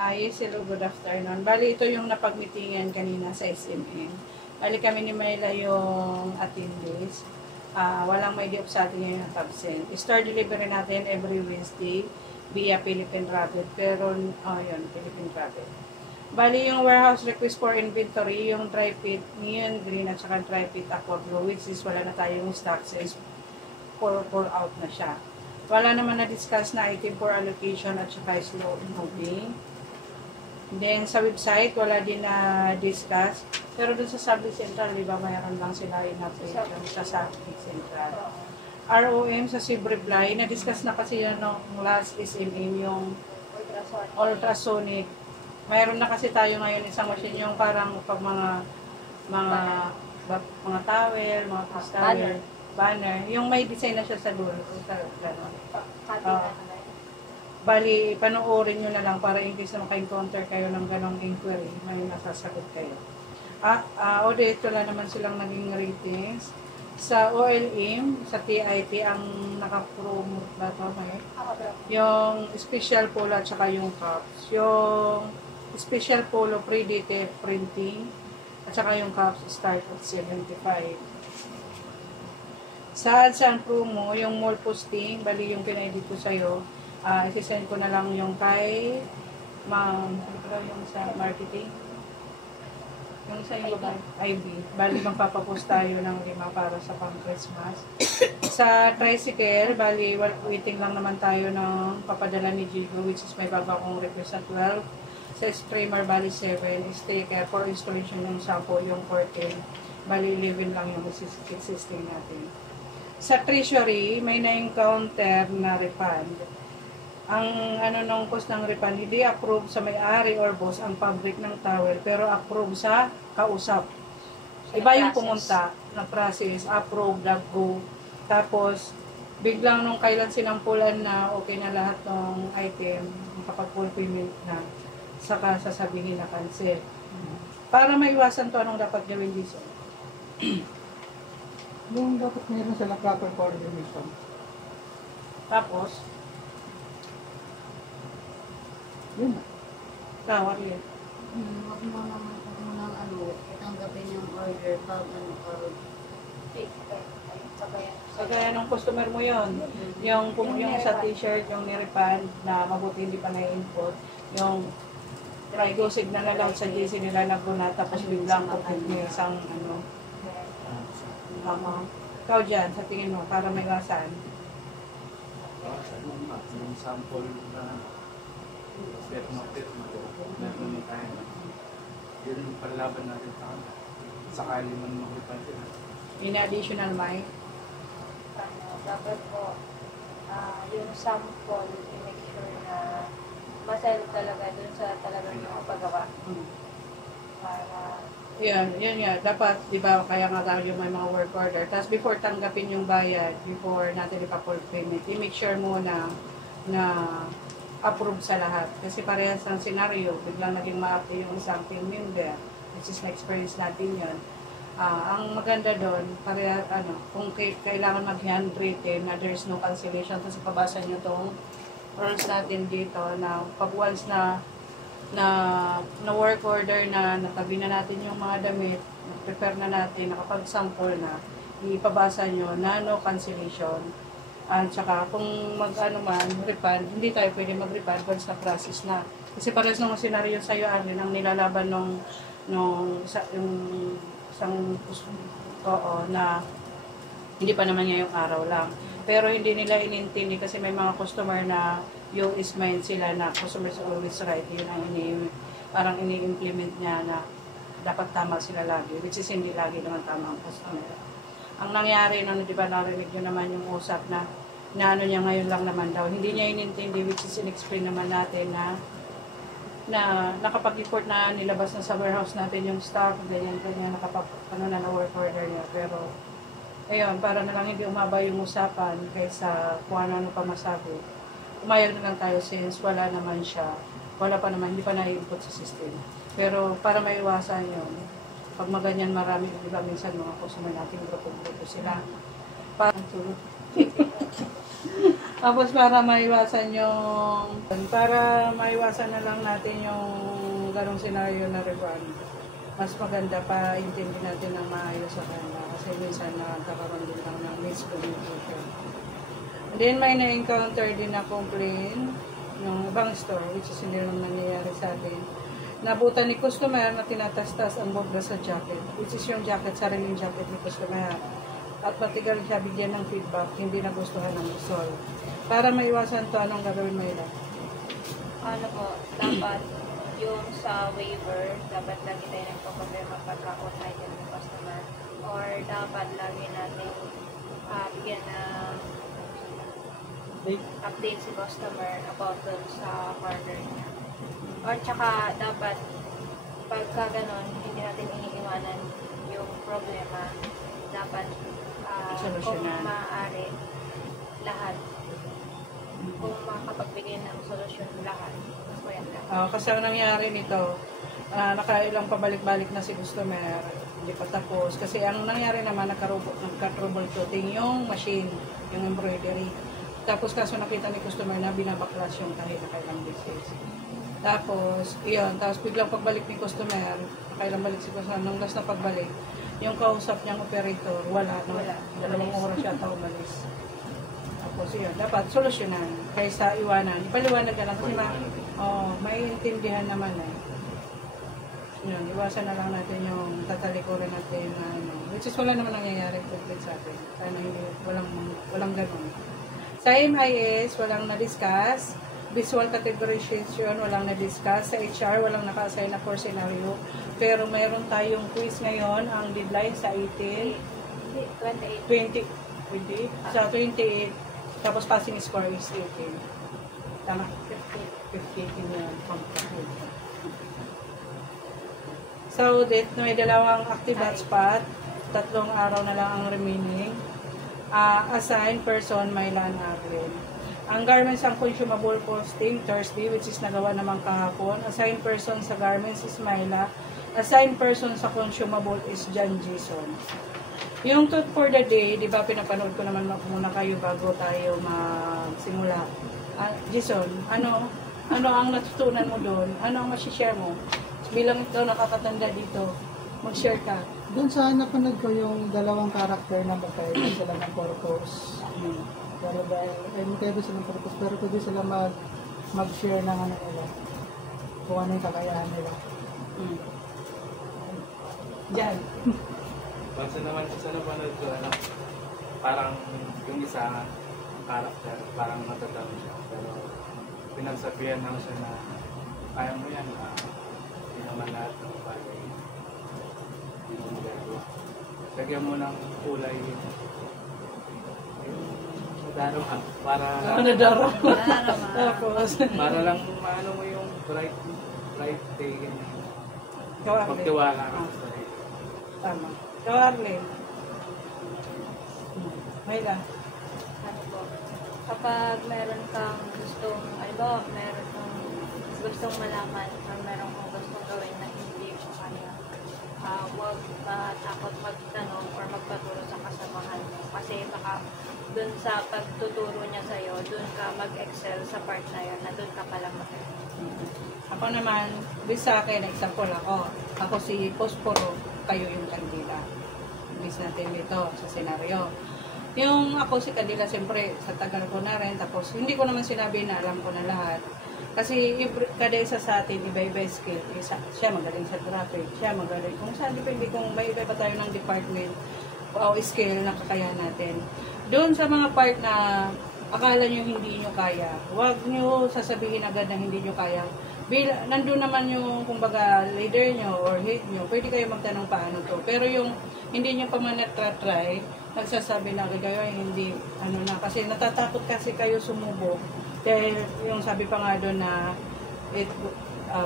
Yes, hello, good afternoon. Bali, ito yung napag-meetingan kanina sa SMM. Bali kami ni Mayla yung attendees. Walang may diop sa atin ngayon at absent. Store delivery natin every Wednesday via Philippine Rapid. Pero, yun, Philippine Rapid. Bali, yung warehouse request for inventory, yung dry fit, neon green at saka dry fit aqua blue, which is wala na tayong stock since pour out na siya. Wala naman na-discuss na item for allocation at saka slow moving. Then, sa website, wala din na-discuss. Pero dun sa Sublet Central, di ba, mayroon lang sila in-update yung sa Sublet Central. ROM sa Sibreply, na-discuss na kasi yan nung last SMM, yung ultrasonic. Mayroon na kasi tayo ngayon isang machine yung parang pag mga towel, mga towel, banner. Yung may design na siya sa dulo. Bali, panoorin nyo na lang para in case na maka-encounter kayo ng ganong inquiry, may nasasagot kayo. Audit, wala naman silang naging ratings. Sa OLM, sa TIT, ang naka-promote na ito, yung special polo at saka yung cups. Yung special polo pre-dated printing at saka yung cups start at 75. Sa ads and promo, yung mall posting, bali yung pina-edit ko sa'yo, isisend ko na lang yung kay yung sa marketing. Yung sa yung IB. Bali, magpapapost tayo ng 5 para sa pang-Christmas. Sa tricycle, bali, waiting lang naman tayo ng papadala ni Jigo, which is may baba kong request at 12. Sa streamer, bali 7. Sticker for installation ng sample, yung 14. Bali, 11 lang yung existing natin. Sa treasury, may na-encounter na refund. Ang nung cost ng refund, hindi approve sa may-ari or boss ang fabric ng towel, pero approve sa kausap. Iba yung pumunta na process, approve, go. Tapos, biglang nung kailan sinampulan na okay na lahat ng item, kapag full payment na, saka sasabihin na cancel. Para maiwasan to, anong dapat gawin dito? Yung dapat meron sila proper coordination. Tapos, yun. tawag yun. Huwag mo naman tanggapin yung order pag Kagaya ng customer mo yon, yung sa t-shirt, yung nirefund na mabuti hindi pa na-input, yung try go signal na lang sa GC nila na guna, tapos biglang kapag may isang ikaw dyan, sa tingin mo, para may iwasan. Yung sample na meron na tayo. Yun yung panlaban natin sakali man mag-refund sila. In additional, Mike? Dapat po, yung sample, i-make sure na masel talaga dun sa talagang nakapagawa. Para Yun nga. Dapat, di ba, kaya nga tayo may mga work order. Tapos before tanggapin yung bayad, before natin ipa-full payment, i-make sure muna na approve sa lahat. Kasi parehas ng scenario, biglang naging ma-apply yung isang team member, which is na-experience natin yun. Ang maganda doon, kung kailangan mag-handwritten na there's no cancellation, kasi pabasa nyo itong rules natin dito na pag once na work order na natabi na natin yung mga damit, prepare na natin, nakapag-sample na, ipabasa nyo na no cancellation. At saka kung refund, hindi tayo pwede mag-refund once na process na. Kasi parehas nung senaryo sa'yo, Arlene, ang nilalaban yung isang na hindi pa naman ngayong araw lang. Pero hindi nila inintindi kasi may mga customer na yung is mind sila na customers always right. Yun ang parang ini-implement niya na dapat tama sila lagi, which is hindi lagi naman tama ang customer. Ang nangyari nung, di ba, narinig nyo naman yung usap na niya ngayon lang naman daw. Hindi niya inintindi, which is in-explain naman natin na nakapag-report na nilabas na sa warehouse natin yung stock, ganyan, na work order niya. Pero, ayun, para na lang hindi umaba yung usapan kaysa kung ano pa masabi. Umayag na lang tayo since wala naman siya. Wala pa naman, hindi pa na-input sa system. Pero, para maiwasan yun, pag maganyan marami, di ba minsan mga customer natin, grupo-grupo sila. Parang tulog. Tapos para maiwasan na lang natin yung ganong senaryo na refund, mas maganda pa intindi natin ng maayos sa kanila kasi minsan nakakaroon din lang ng miscommunication. And then may na-encounter din na complaint ng ibang store, which is hindi lang nangyayari sa atin. Nabutan ni customer na tinatastas ang bogda sa jacket, which is yung jacket, sariling jacket ni customer. At matigal siya bigyan ng feedback, hindi nagustuhan ng sol. Para maiwasan to, anong gagawin mo ila? Ano po, dapat yung sa waiver, dapat lagi tayo nagpapaprema pagka-online ng customer. Or dapat lagi natin bigyan ng update si customer about dun sa order niya. Or tsaka dapat pagka ganon, hindi natin iniiwanan yung problema. Dapat kung Solusyonan. maaari lahat. Kung makapagbigay ng solusyon lahat, mas maganda. Kasi ang nangyari nito, nakailang pabalik-balik na si customer, hindi pa tapos. Kasi ang nangyari naman, nagka-troubleshooting yung machine, yung embroidery. Tapos kaso nakita ni customer na binabaklas yung kahit nakailang beses. Tapos, iyon. Tapos biglang pagbalik ni customer, nakailang balik si customer, nung last na pagbalik, yung kausap niyang operator, wala. Dalawang oras siya ata umalis. Tapos yun, dapat solusyonan kaysa iwanan. Ipaliwanag ka lang kasi maiintindihan naman eh. Yun, iwasan na lang natin yung tatalikuran natin na which is wala naman nangyayari sa atin. Sana hindi, walang ganun. Sa MIS, walang na-discuss. Visual categorization, walang na-discuss. Sa HR, walang naka-assign na for scenario. Pero mayroon tayong quiz ngayon, ang deadline sa 18. 28. 20. Sa 28. Tapos passing score is 18. Tama? 15 yun. So, may dalawang active hotspot. 3 araw na lang ang remaining. Assigned person, Mylan Arlen. Ang garments ang consumable posting Thursday, which is nagawa naman kahapon. Assigned person sa garments is Myla. Assigned person sa consumable is John Jason. Yung tooth for the day, di ba pinapanood ko naman muna kayo bago tayo magsimula. Jason, ano ang natutunan mo doon? Ano ang masishare mo? Bilang ikaw nakakatanda dito, mag-share ka. Doon sa napanood ko yung dalawang karakter na magkaiba sila ng purpose. Pero dahil, magkaiba sila ng purpose, pero pwede sila mag-share ng ano nila. Kung ano yung kakayahan nila. Diyan. Basta naman sa napanood ko, parang yung isa character, parang matatalo siya. Pero pinagsabihan lang siya na kaya mo yan, hindi naman lahat ng bagay. Hindi mo magagawa. Lagyan mo ng kulay yung darama para Tapos, para lang maano mo yung bright day Kawarle. magtiwala ka sa sarili. Tama. Kawarle. Myla. Ano po, kapag meron kang gustong malaman or meron kang gustong gawin na hindi mo kaya, huwag matakot magtanong or magpaturo sa kasamahan mo. Kasi baka dun sa pagtuturo niya sa'yo, dun ka mag-excel sa part na yun, na dun ka palang Ako naman, bis sa akin, example ako. Ako si Posporo, kayo yung kandila. Bis natin dito sa senaryo. Yung ako si Kandila, siyempre, sa tagal ko na rin. Tapos, hindi ko naman sinabi na alam ko na lahat. Kasi kada isa sa atin, iba-iba skill. Siya magaling sa traffic, siya magaling. Kung saan, depende kung may iba-iba tayo ng department o skill na kakayahan natin. Doon sa mga part na akala nyo hindi nyo kaya, huwag nyo sasabihin agad na hindi nyo kaya. Nandun naman yung, kumbaga, leader nyo or head nyo, pwede kayo magtanong paano to. Pero yung hindi nyo pa man nagtatry, nagsasabi na kayo hindi, kasi natatakot kasi kayo sumubok. Dahil yung sabi pa nga doon na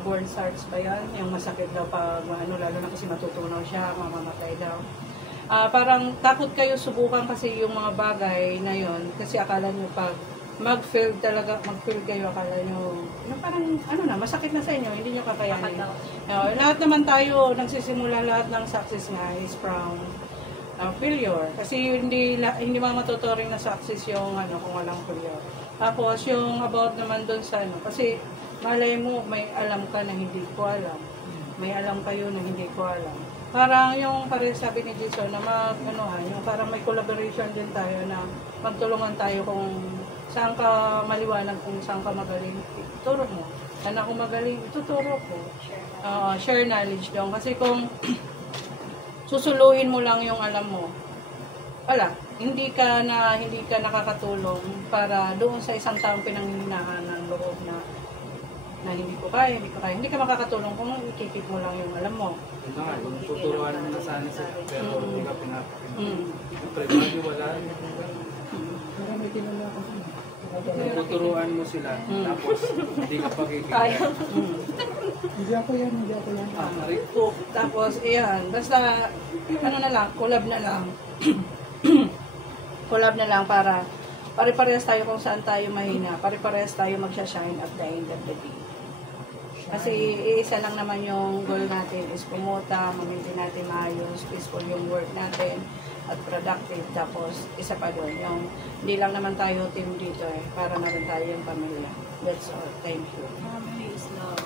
born starts ba yan? Yung masakit daw pag lalo na kasi matutunaw siya, mamamatay daw. Parang takot kayo subukan kasi yung mga bagay na yon kasi akala nyo pag mag-fail kayo, akala nyo, parang masakit na sa inyo, hindi nyo kakayanin. Lahat naman tayo, nagsisimula lahat ng success nga is from failure. Kasi hindi matuturing na success yung kung walang failure. Tapos yung about naman doon sa kasi malay mo may alam ka na hindi ko alam. May alam kayo na hindi ko alam. Parang yung sabi ni Jason na yung parang may collaboration din tayo na magtulungan tayo kung saan ka maliwanag, kung saan ka magaling. Ituro mo. Saan ako magaling, ituturo ko. Share knowledge daw. Kasi kung susuluhin mo lang yung alam mo, wala, hindi ka nakakatulong para doon sa isang taong pinanghihinahan ng loob na hindi ko kaya. Hindi ka makakatulong kung ikikip mo lang yung alam mo. Yun na nga, yung tuturuan mo na sana sila, pero hindi ka pinapakinggan. Siyempre, bagay wala. Pero may tinala ako. Tuturuan mo sila, tapos hindi ka pakikinggan. Hindi ako yan. Tapos, iyan, basta, collab na lang. Collab na lang para pare-parehas tayo kung saan tayo mahina. Pare-parehas tayo magsha-shine at the end of the day. Kasi isa lang naman yung goal natin is pumuta, ma-maintain natin maayos, peaceful yung work natin at productive. Tapos, isa pa doon, yung hindi lang naman tayo team dito para na rin tayo yung pamilya. That's all. Thank you. Family is love.